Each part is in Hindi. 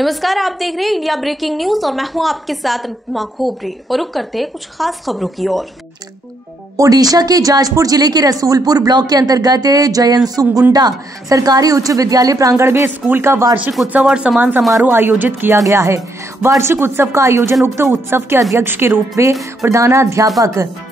नमस्कार, आप देख रहे हैं इंडिया ब्रेकिंग न्यूज और मैं हूं आपके साथ अनुपमा खोबरे और रुक करते हैं कुछ खास खबरों की ओर। ओडिशा के जाजपुर जिले के रसूलपुर ब्लॉक के अंतर्गत जयसुगुंडा सरकारी उच्च विद्यालय प्रांगण में स्कूल का वार्षिक उत्सव और सम्मान समारोह आयोजित किया गया है। वार्षिक उत्सव का आयोजन उक्त उत्सव के अध्यक्ष के रूप में प्रधानाध्यापक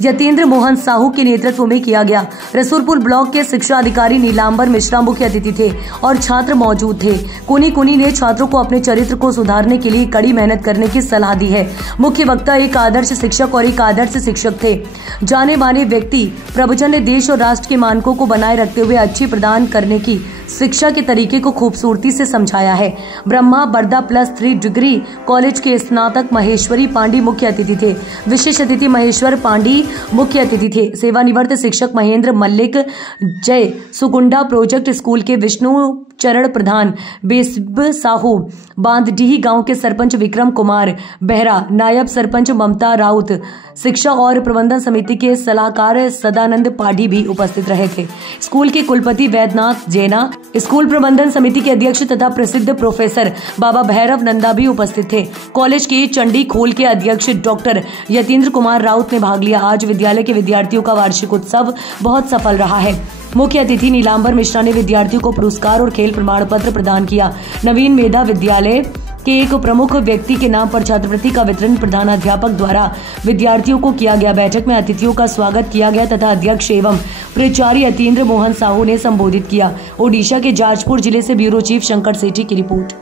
यतेंद्र मोहन साहू के नेतृत्व में किया गया। रसूलपुर ब्लॉक के शिक्षा अधिकारी नीलांबर मिश्रा मुख्य अतिथि थे और छात्र मौजूद थे। कुनी ने छात्रों को अपने चरित्र को सुधारने के लिए कड़ी मेहनत करने की सलाह दी है। मुख्य वक्ता एक आदर्श शिक्षक और एक आदर्श शिक्षक थे। जाने माने व्यक्ति प्रवचन ने देश और राष्ट्र के मानकों को बनाए रखते हुए अच्छी प्रदान करने की शिक्षा के तरीके को खूबसूरती से समझाया है। ब्रह्मा बरदा +3 डिग्री कॉलेज के स्नातक महेश्वरी पांडी मुख्य अतिथि थे। विशेष अतिथि महेश्वर पांडी मुख्य अतिथि थे। सेवानिवृत्त शिक्षक महेंद्र मल्लिक, जय सुगुंडा प्रोजेक्ट स्कूल के विष्णु चरण प्रधान, बेसब साहू, बांधडीही गांव के सरपंच विक्रम कुमार बेहरा, नायब सरपंच ममता राउत, शिक्षा और प्रबंधन समिति के सलाहकार सदानंद पाढ़ी भी उपस्थित रहे थे। स्कूल के कुलपति वैद्यनाथ जैना, स्कूल प्रबंधन समिति के अध्यक्ष तथा प्रसिद्ध प्रोफेसर बाबा भैरव नंदा भी उपस्थित थे। कॉलेज के चंडी खोल के अध्यक्ष डॉक्टर यतेंद्र कुमार राउत ने भाग लिया। आज विद्यालय के विद्यार्थियों का वार्षिक उत्सव बहुत सफल रहा है। मुख्य अतिथि नीलांबर मिश्रा ने विद्यार्थियों को पुरस्कार और खेल प्रमाण पत्र प्रदान किया। नवीन मेधा विद्यालय के एक प्रमुख व्यक्ति के नाम पर छात्रवृत्ति का वितरण प्रधानाध्यापक द्वारा विद्यार्थियों को किया गया। बैठक में अतिथियों का स्वागत किया गया तथा अध्यक्ष एवं प्राचार्य यतेंद्र मोहन साहू ने संबोधित किया। ओडिशा के जाजपुर जिले से ब्यूरो चीफ शंकर सेठी की रिपोर्ट।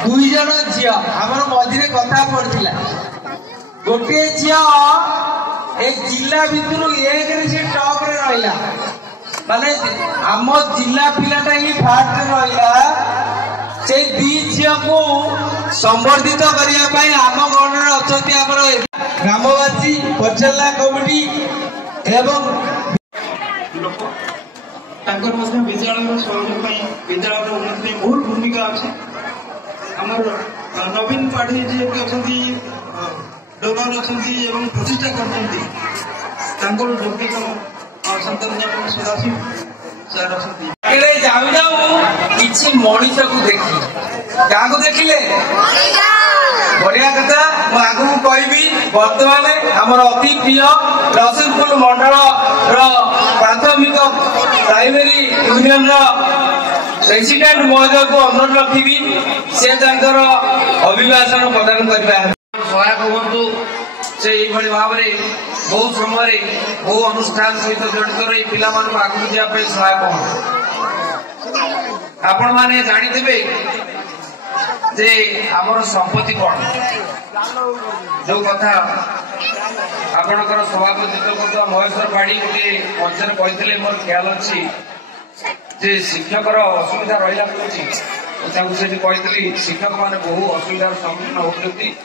दुई जन झिया हमर मझिरे कथा पड़थिला। गोटे झिया एक जिला भितर एक रे से टॉप रे रहला, माने आम जिला पिलाटा ही फास्ट रहला। से दी झिया को संवर्धित करिया पई आम गण रे अछती हमर ग्रामवासी पचला कमिटी एवं तांकर मसे विद्यालय सहयोग पई विद्यालय उन्नति में बहुत भूमिका अछि। हमर नवीन पाठी जे अछती डोनर अछती एवं प्रतिष्ठा करछंती तांकर जोगिक संतन जन सदासी सर अछती केले जाऊ जाऊ किछि मणिष को देखि का को देखिले बढ़िया कथा। मु आगु कहबी वर्तमान हमर अति प्रिय रसूलपुर मंडल प्राथमिक प्राइमरी यूनियन प्रेसिडेंट महोदय को अनुरोध रखी से अभिभाषण प्रदान करने सहायक हूँ। से भाव में बहुत समय बहु अनुष्ठान सहित जड़ित रही पिला आगे जावाई सहायक हूँ। आपण मैंने जाथे जे आमर संपत्ति कौन जो कथा आपणकर सभापति महेश्वर पाढ़ी गोटे मंचर कहते मोर ख्याल अच्छी जे शिक्षकर असुविधा रहा कही शिक्षक मैंने बहु असुविधार सम्मुखीन होती।